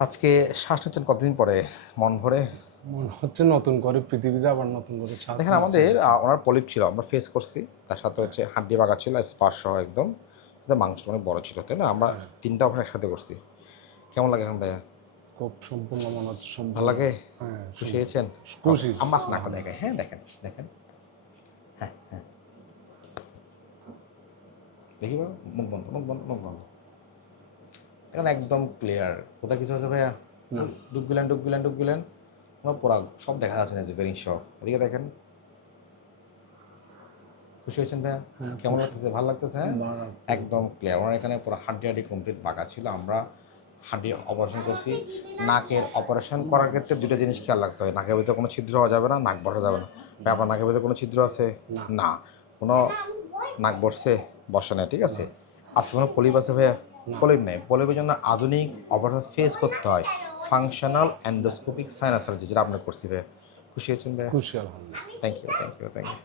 আজকে শ্বাস নিচ্ছেন কতদিন পরে মন ভরে? মনে হচ্ছে নতুন করে পৃথিবীতে আবার নতুন করে শ্বাস দেখেন নিচ্ছি। আমাদের ওনার পলিপ ছিল, আমরা ফেস করছি। তার সাথে হচ্ছে হাড্ডি বাঁকা ছিল, স্পার্শ সহ একদম। সাথে মাংস অনেক বড় ছিল, তাই না? আমরা হ্যাঁ, 3টা অপারেশন একসাথে করছি। কেমন লাগে এখন ভাইয়া? খুব সম্পূর্ণ মনে হচ্ছে ভালো সম্পূর্ণ। লাগে? হ্যাঁ, খুশি হয়েছেন? খুশি। আম্মা নাকটা দেখেন, হ্যাঁ দেখেন দেখেন, হ্যাঁ হ্যাঁ, দেখি বাবা, মুখ বন্ধ মুখ বন্ধ মুখ বন্ধ। এখন একদম ক্লিয়ার। কোথায় কিছু আছে ভাইয়া? না, ডুব গেলেন ডুব গেলেন ডুব গেলেন, কোনো পোড়া সব দেখা যাচ্ছে না, যে ভেরি সব। এদিকে দেখেন, খুশি হয়েছেন ভাইয়া? হ্যাঁ, কেমন লাগতেছে? ভালো লাগতেছে? হ্যাঁ, ভালো। একদম ক্লিয়ার। আমার এখানে পুরো হাড্ডি হাড্ডি কমপ্লিট বাঁকা ছিল, আমরা হাড্ডি অপারেশন করছি। নাকের অপারেশন করার ক্ষেত্রে দুটো জিনিস খেয়াল রাখতে হয়, নাকের ভিতরে কোনো ছিদ্র হওয়া যাবে না, নাক বসা যাবে না। ভাই আপনার নাকের ভিতরে কোনো ছিদ্র আছে? না, না। কোনো নাক বসছে? বসে না, ঠিক আছে। আজকে কোনো পলিপ আছে ভাইয়া? না। পলিপ নেই। পলিপের জন্য আধুনিক অপারেশন ফেস করতে হয়, ফাংশনাল এন্ডোস্কোপিক সাইনাস সার্জারি, যেটা আপনার করছি ভাইয়া। খুশি হয়েছেন ভাইয়া? খুশি আলহামদুলিল্লাহ। Thank you thank you thank you.